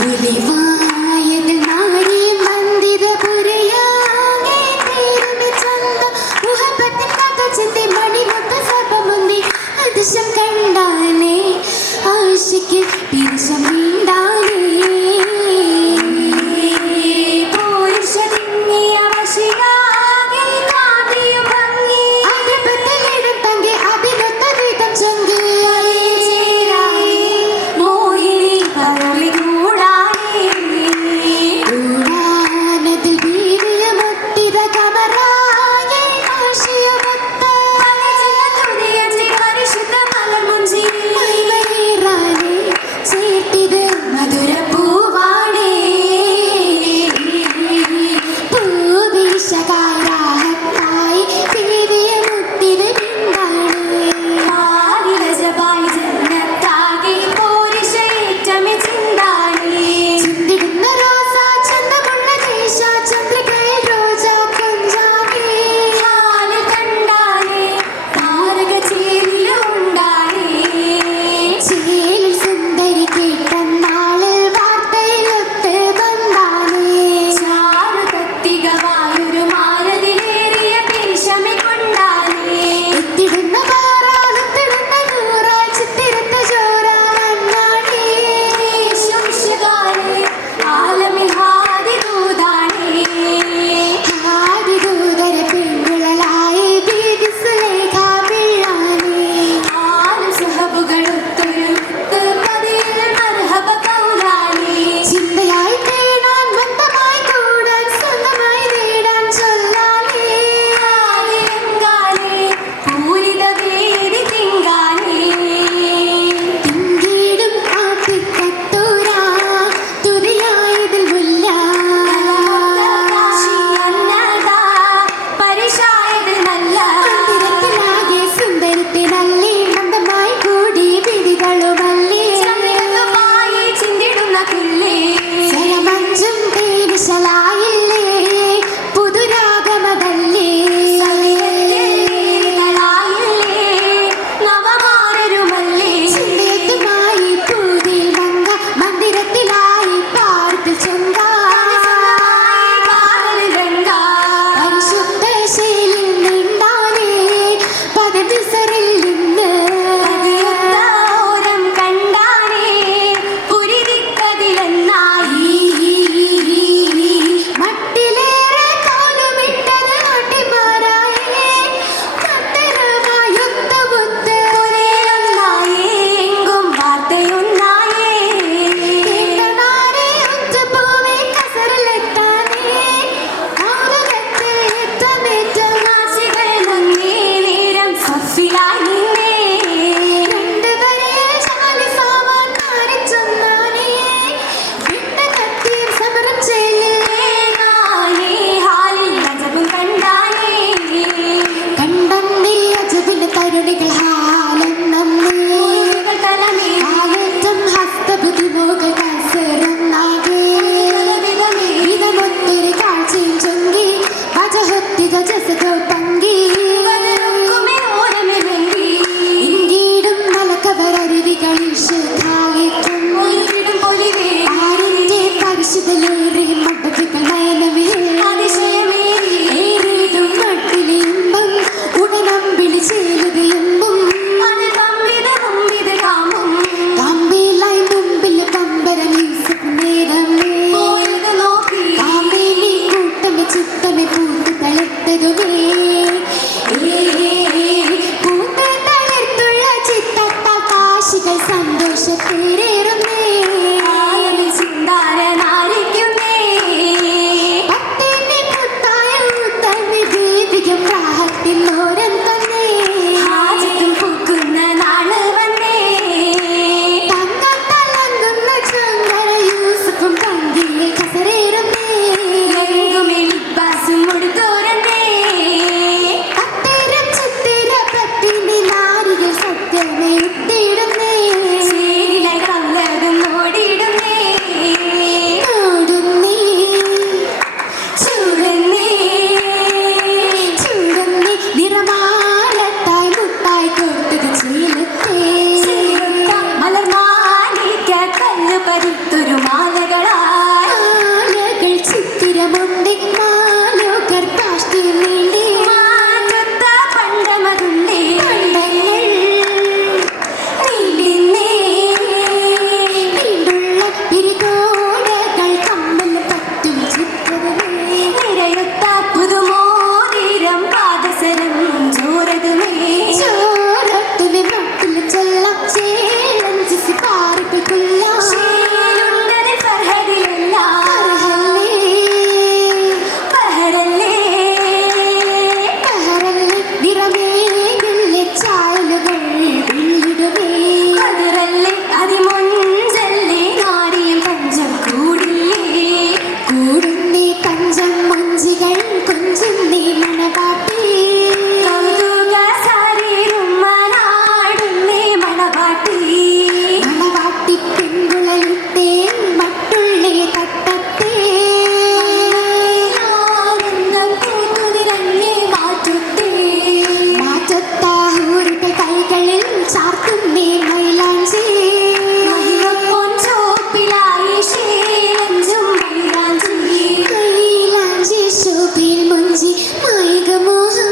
we believe on. Adimo. നായകമോഹം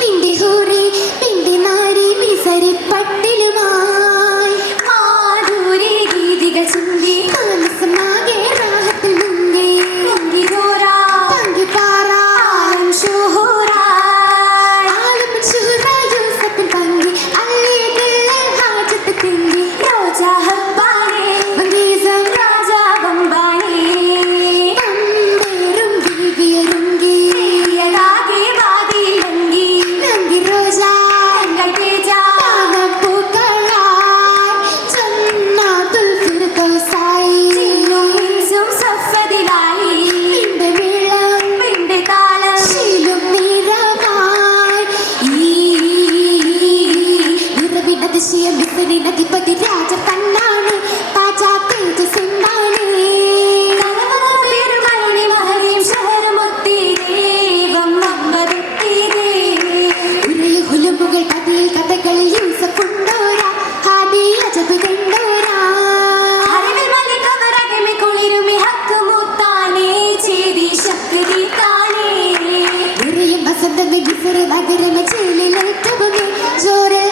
നിന്റെ ഹോര മധുരമ ചേലിലേറ്റവുമേ ജോരെ